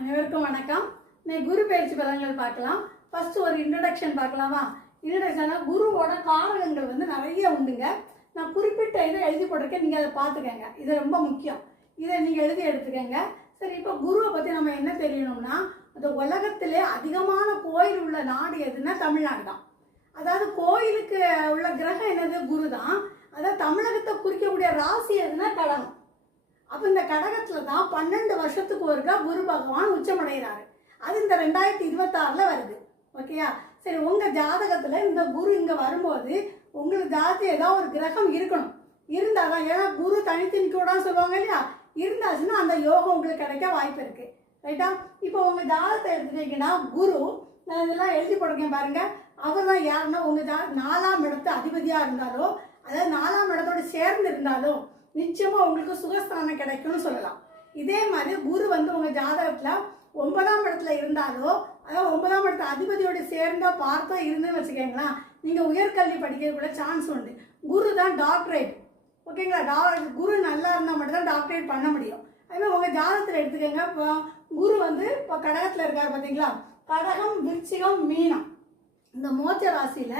அனைவருக்கும் வணக்கம். இன்னைக்கு குரு பயிற்சி பலன்கள் பார்க்கலாம். ஃபர்ஸ்ட் ஒரு இன்ட்ரோடக்ஷன் பார்க்கலாமா? இன்ட்ரோடக்ஷனா குருவோட காரகங்கள் நிறைய உண்டுங்க. நான் குறிப்பிட்ட இதை எழுதி போட்டிருக்கேன், நீங்கள் அதை பார்த்துக்கங்க. இது ரொம்ப முக்கியம், இதை நீங்கள் எழுதி எடுத்துக்கங்க. சரி, இப்போ குருவை பற்றி நம்ம என்ன தெரியணும்னா, அந்த உலகத்திலே அதிகமான கோயில் உள்ள நாடு எதுன்னா தமிழ்நாடு தான். அதாவது கோயிலுக்கு உள்ள கிரகம் என்னது? குரு தான். அதாவது தமிழகத்தை குறிக்கக்கூடிய ராசி எதுனா கடகம். அப்போ இந்த கடகத்தில் தான் 12 வருஷத்துக்கு ஒருக்கா குரு பகவான் உச்சமடைகிறாரு. அது இந்த 2026 வருது. ஓகேயா? சரி, உங்கள் ஜாதகத்தில் இந்த குரு இங்கே வரும்போது உங்களுக்கு ஜாதகத்தில் ஏதாவது ஒரு கிரகம் இருக்கணும். இருந்தால் தான், ஏன்னா குரு தனித்து நிற்கக்கூடாதுன்னு சொல்லுவாங்க இல்லையா? இருந்தாச்சுன்னா அந்த யோகம் உங்களுக்கு கிடைக்க வாய்ப்பு இருக்குது. ரைட்டா? இப்போ உங்கள் ஜாதகத்தை எடுத்துட்டீங்கன்னா குரு, நான் இதெல்லாம் எழுதி போட்டிருக்கேன் பாருங்க. அவர் தான் யாருன்னா உங்கள் 4ஆம் இடத்து அதிபதியாக இருந்தாலோ, அதாவது 4ஆம் இடத்தோடு சேர்ந்து இருந்தாலோ நிச்சயமா உங்களுக்கு சுகஸ்தானம் கிடைக்கும்னு சொல்லலாம். இதே மாதிரி குரு உங்க ஜாதகத்துல 9ஆம் இடத்துல இருந்தாலோ, அதாவது 9ஆம் இடத்துல அதிபதியோட சேர்ந்தோ பார்த்தோ இருந்துன்னு வச்சுக்கோங்களேன், நீங்க உயர்கல்வி படிக்கிறதுக்குள்ள சான்ஸ் உண்டு. குரு தான் டாக்டரேட். ஓகேங்களா? குரு நல்லா இருந்தால் மட்டும்தான் டாக்டரேட் பண்ண முடியும். அதுமாதிரி உங்க ஜாதகத்தில் எடுத்துக்கோங்க. இப்போ குரு இப்போ கடகத்தில் இருக்காரு பார்த்தீங்களா? கடகம், விருச்சிகம், மீனம், இந்த மோட்ச ராசியில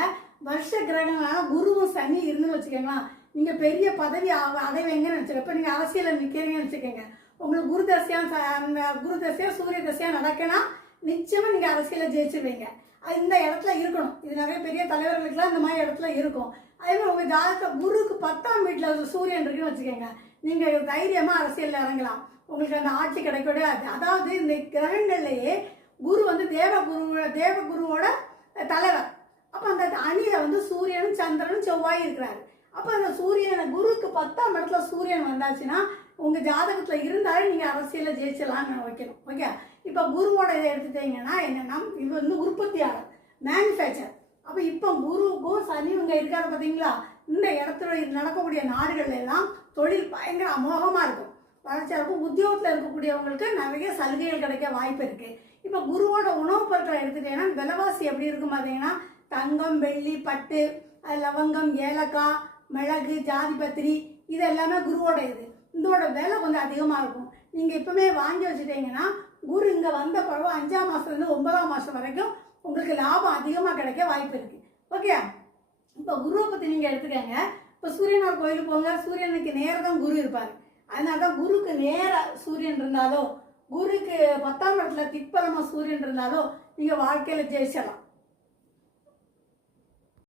வருஷ கிரகங்களான குருவும் சனி இருந்துன்னு வச்சுக்கோங்களேன், நீங்க பெரிய பதவி அடைவீங்கன்னு நினைச்சுக்க. இப்போ நீங்க அரசியலில் நிற்கிறீங்கன்னு வச்சுக்கோங்க, உங்களுக்கு குரு தசையா சூரிய தசையா நடக்குன்னா நிச்சயமா நீங்க அரசியலில் ஜெயிச்சிருவீங்க. அது இந்த இடத்துல இருக்கணும். இது நிறைய பெரிய தலைவர்களுக்குலாம் இந்த மாதிரி இடத்துல இருக்கும். அதே மாதிரி உங்க ஜாதகத்தை குருக்கு 10ஆம் வீட்டில் சூரியன் இருக்குன்னு வச்சுக்கோங்க, நீங்க தைரியமா அரசியலில் இறங்கலாம். உங்களுக்கு அந்த ஆட்சி கிடைக்கவே. அதாவது இந்த கிரகங்கள்லயே குரு தேவகுருவோட தலைவர். அப்போ அந்த அணியில சூரியனும் சந்திரனும் செவ்வாய் இருக்கிறாரு. அப்போ அந்த குருக்கு 10ஆம் இடத்துல சூரியன் வந்தாச்சுன்னா உங்கள் ஜாதகத்தில் இருந்தாலே நீங்கள் அரசியலில் ஜெயிச்சிடலாம்னு வைக்கணும். ஓகே? இப்போ குருவோட இதை எடுத்துட்டீங்கன்னா என்னென்னா, இது உற்பத்தியாளர், மேனுஃபேக்சர். அப்போ இப்போ குரு சனி இங்கே இருக்காரு பார்த்தீங்களா? இந்த இடத்துல நடக்கக்கூடிய நாடுகள் எல்லாம் தொழில் பயங்கர அமோகமாக இருக்கும், வளர்ச்சியாக இருக்கும். உத்தியோகத்தில் இருக்கக்கூடியவங்களுக்கு நிறைய சலுகைகள் கிடைக்க வாய்ப்பு இருக்குது. இப்போ குருவோட உணவுப் பொருட்களை எடுத்துட்டீங்கன்னா விலைவாசி எப்படி இருக்கும் பார்த்தீங்கன்னா, தங்கம், வெள்ளி, பட்டு, லவங்கம், ஏலக்காய், மிளகு, ஜாதிபத்திரி, இது எல்லாமே குருவோட இதோட விலை கொஞ்சம் அதிகமாக இருக்கும். நீங்கள் இப்போவே வாங்கி வச்சுட்டீங்கன்னா குரு இங்கே வந்த பிறகு 5ஆம் மாதத்துலேருந்து 9ஆம் மாதம் வரைக்கும் உங்களுக்கு லாபம் அதிகமாக கிடைக்க வாய்ப்பு இருக்குது. ஓகே? இப்போ குருவை பற்றி நீங்கள் எடுத்துக்கங்க. இப்போ சூரியனார் கோயிலுக்கு போங்க, சூரியனுக்கு நேராக தான் குரு இருப்பார். அதனால தான் குருக்கு நேராக சூரியன் இருந்தாலோ, குருக்கு 10ஆம் இடத்துல திக்பலமாக சூரியன் இருந்தாலோ நீங்கள் வாழ்க்கையில் ஜெயிச்சிடலாம்.